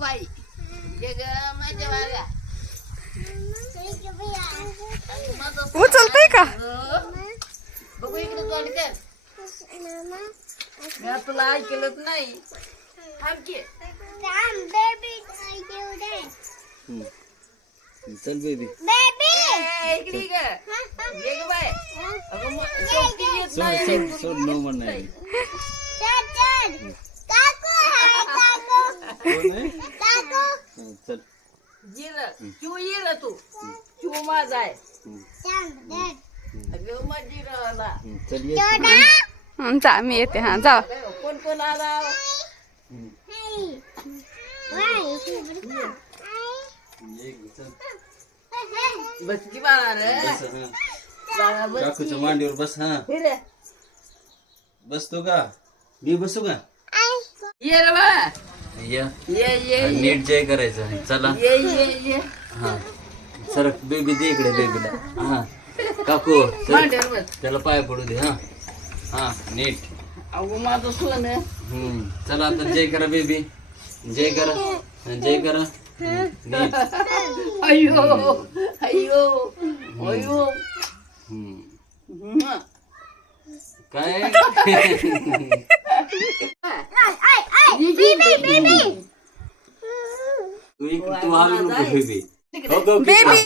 बाई ये ग माझ्या वाल्या उचलतय का बघू इकडे तोंड कर मी तुला ऐकलंच नाही थांब की चल बेबी इकडे ग ये ग बाय अगं शेवटी येत सोड नाही सोड सोड नो म्हण नाही कोण आहे? चल जिरं चिव ये तू चिव माझा आहे अगं मग जिरला चल ये जा मी येते हा जा कोण कोण आला ये घे, चल. बस की बाळा रे बस हा बाळा बस काकूच्या मांडीवर बस हा फिर बसतो का मी बसू का ये रे बाळा या ये ये नीट जय करायचं चला ये ये ये हा सर बेबी दे इकडे बेबीला हा काकू चल. मांडीवर बस त्याला पाय पडू दे हा हा नीट अगो माझं सोनं चला आता जय करा बेबी जय करा जय करा नीट अयो अयो अयो काय तू हलू नको बेबी बेबी